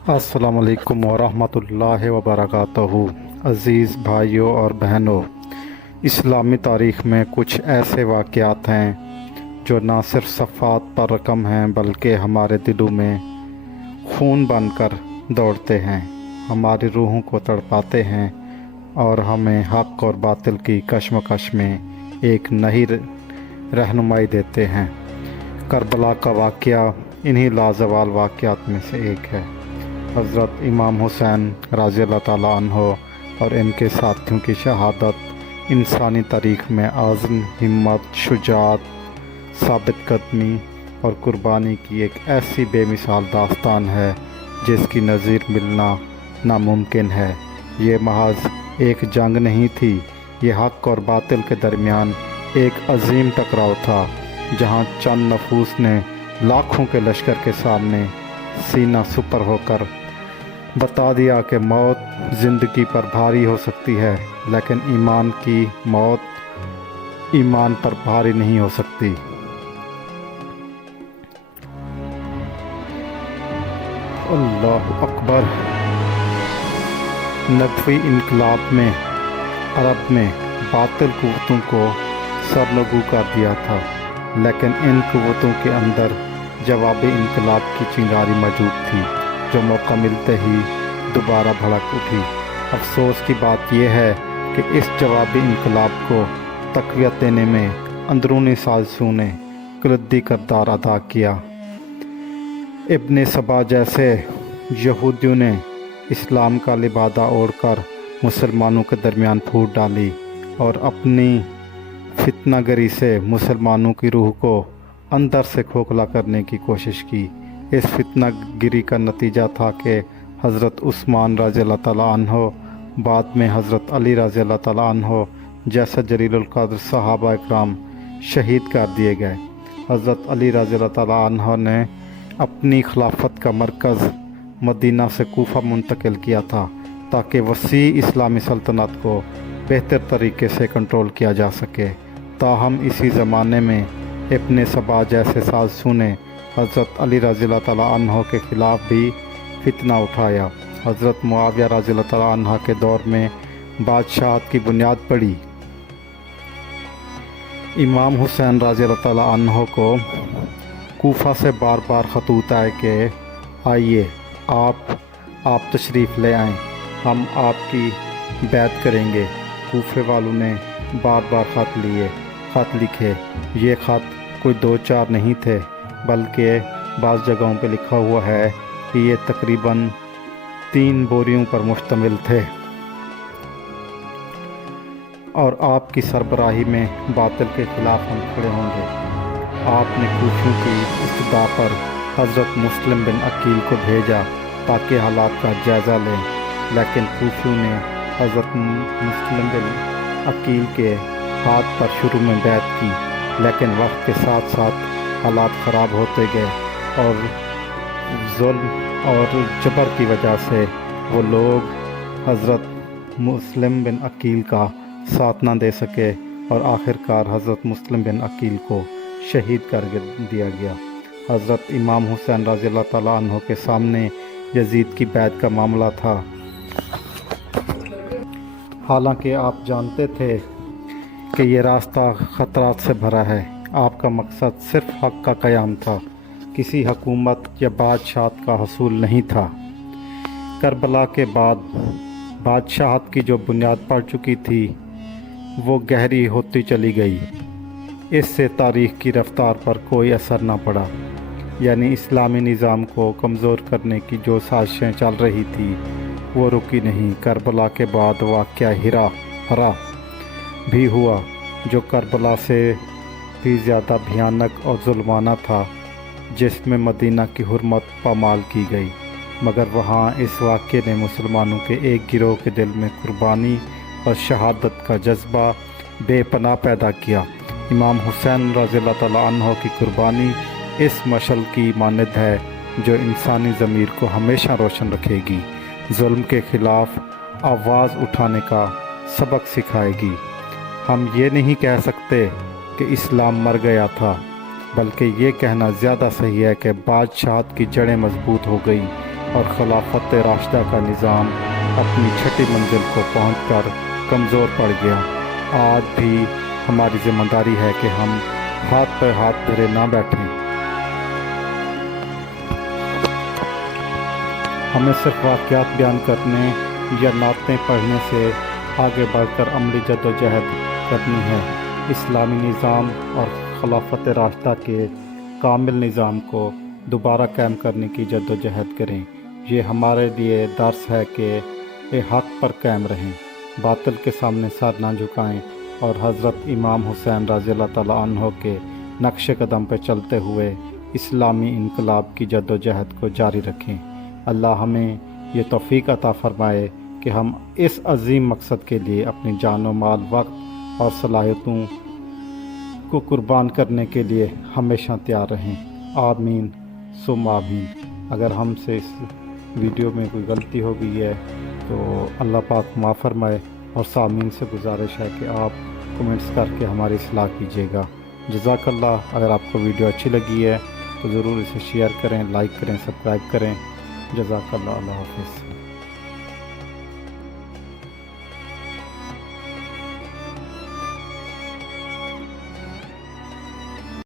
अस्सलाम वालेकुम वरहमतुल्लाहि वबरकातुहू। अज़ीज़ भाइयों और बहनों, इस्लामी तारीख़ में कुछ ऐसे वाक़यात हैं जो ना सिर्फ सफ़ात पर रकम हैं बल्कि हमारे दिलों में खून बनकर दौड़ते हैं, हमारी रूहों को तड़पाते हैं और हमें हक़ और बातिल की कशमकश में एक नई रहनुमाई देते हैं। करबला का वाक़या इन्हीं लाजवाल वाक़यात में से एक है। हज़रत इमाम हुसैन रज़ी अल्लाह ताला अन्हो और इनके साथियों की शहादत इंसानी तारीख़ में आज़म, हिम्मत, शुजाअत, साबित कदमी और कुर्बानी की एक ऐसी बेमिसाल दास्तान है जिसकी नज़ीर मिलना नामुमकिन है। ये महज एक जंग नहीं थी, ये हक़ और बातिल के दरमियान एक अजीम टकराव था, जहाँ चंद नफूस ने लाखों के लश्कर के सामने सीना सुपर होकर बता दिया कि मौत ज़िंदगी पर भारी हो सकती है, लेकिन ईमान की मौत ईमान पर भारी नहीं हो सकती। अल्लाह अकबर। नबवी इनकलाब में अरब में बातिल कुव्वतों को सरनगू कर दिया था, लेकिन इन कुव्वतों के अंदर जवाबी इनकलाब की चिंगारी मौजूद थी, जो मौका मिलते ही दोबारा भड़क उठी। अफसोस की बात यह है कि इस जवाबी इनकलाब को तक़वियत देने में अंदरूनी साजिशों ने कलीदी किरदार अदा किया। इब्ने सबा जैसे यहूदियों ने इस्लाम का लिबादा ओढ़कर मुसलमानों के दरमियान फूट डाली और अपनी फितनागरी से मुसलमानों की रूह को अंदर से खोखला करने की कोशिश की। इस फितनागिरी का नतीजा था कि हज़रत उस्मान रज़ी अल्लाह ताला अन्हो, बाद में हज़रत अली रज़ी अल्लाह ताला अन्हो जैसा जलीलुल क़द्र सहाबा इकराम शहीद कर दिए गए। हज़रत अली रज़ी अल्लाह ताला अन्हो ने अपनी खिलाफत का मरकज़ मदीना से कूफा मुंतकिल किया था, ताकि वसी इस्लामी सल्तनत को बेहतर तरीके से कंट्रोल किया जा सके। ताहम इसी ज़माने में इब्ने सबा जैसे साजिशों ने हज़रत अली रज़ी अल्लाह ताला अन्हो के ख़िलाफ़ भी फितना उठाया। हज़रत मुआविया रज़ी अल्लाह ताला अन्हा के दौर में बादशाहत की बुनियाद पड़ी। इमाम हुसैन रज़ी अल्लाह ताला अन्हो को कूफा से बार बार ख़तूत आए कि आइए आप तशरीफ़ ले आएँ, हम आपकी बैत करेंगे। कूफे वालों ने बार बार ख़त लिखे। ये ख़त कोई दो चार नहीं थे, बल्कि बाज़ जगहों पे लिखा हुआ है कि ये तकरीबन 3 बोरियों पर मुश्तमिल थे और आपकी सरबराही में बातिल के ख़िलाफ़ हम खड़े होंगे। आपने कूफियों की इस्तदा पर हज़रत मुस्लिम बिन अकील को भेजा ताकि हालात का जायज़ा लें, लेकिन कूफियों ने हज़रत मुस्लिम बिन अकील के हाथ पर शुरू में बैत की, लेकिन वक्त के साथ साथ हालात ख़राब होते गए और जुल्म और जबर की वजह से वो लोग हज़रत मुस्लिम बिन अकील का साथ ना दे सके और आखिरकार हज़रत मुस्लिम बिन अकील को शहीद कर दिया गया। हज़रत इमाम हुसैन रज़ी अल्लाह ताला अन्हो के सामने यजीद की बैत का मामला था। हालांकि आप जानते थे कि ये रास्ता ख़तरात से भरा है, आपका मकसद सिर्फ हक़ का क़याम था, किसी हुकूमत या बादशाहत का हसूल नहीं था। करबला के बाद बादशाहत की जो बुनियाद पड़ चुकी थी वो गहरी होती चली गई। इससे तारीख़ की रफ्तार पर कोई असर न पड़ा, यानी इस्लामी निज़ाम को कमज़ोर करने की जो साजिशें चल रही थी वो रुकी नहीं। करबला के बाद वाक़या हरा भी हुआ, जो करबला से भी ज़्यादा भयानक और जुल्माना था, जिसमें मदीना की हुर्मत पामाल की गई। मगर वहाँ इस वाक़े ने मुसलमानों के एक गिरोह के दिल में कुर्बानी और शहादत का जज्बा बेपनाह पैदा किया। इमाम हुसैन रज़ी अल्लाह ताला अन्हो की कुर्बानी इस मशल की मानद है जो इंसानी ज़मीर को हमेशा रोशन रखेगी, जुल्म के ख़िलाफ़ आवाज़ उठाने का सबक सिखाएगी। हम ये नहीं कह सकते कि इस्लाम मर गया था, बल्कि ये कहना ज़्यादा सही है कि बादशाहत की जड़ें मजबूत हो गई। اور خلافت راشدہ کا نظام اپنی چھٹی منزل کو پہنچ کر کمزور پڑ گیا۔ آج بھی ہماری ذمہ داری ہے کہ ہم ہاتھ پہ ہاتھ دھرے نہ بیٹھیں۔ ہمیں صرف واقعات بیان کرنے یا نعتیں پڑھنے سے آگے بڑھ کر عملی جدوجہد کرنی ہے۔ اسلامی نظام اور خلافت راشدہ کے کامل نظام کو دوبارہ قائم کرنے کی جدوجہد کریں۔ یہ ہمارے لیے درس ہے کہ حق پر قائم رہیں، باطل کے سامنے سر نہ جھکائیں اور حضرت امام حسین رضی اللہ تعالیٰ عنہ کے نقش قدم پہ چلتے ہوئے اسلامی انقلاب کی جدوجہد کو جاری رکھیں۔ اللہ ہمیں یہ توفیق عطا فرمائے کہ ہم اس عظیم مقصد کے لیے اپنی جان و مال، وقت اور صلاحیتوں کو قربان کرنے کے لیے ہمیشہ تیار رہیں۔ آمین ثم آمین۔ اگر ہم سے اس ویڈیو میں کوئی غلطی ہو گئی ہے تو اللہ پاک معاف فرمائے، اور سامعین سے گزارش ہے کہ آپ کمنٹس کر کے ہماری اصلاح کیجیے گا۔ جزاک اللہ۔ اگر آپ کو ویڈیو اچھی لگی ہے تو ضرور اسے شیئر کریں، لائک کریں، سبسکرائب کریں۔ جزاک اللہ۔ اللہ حافظ۔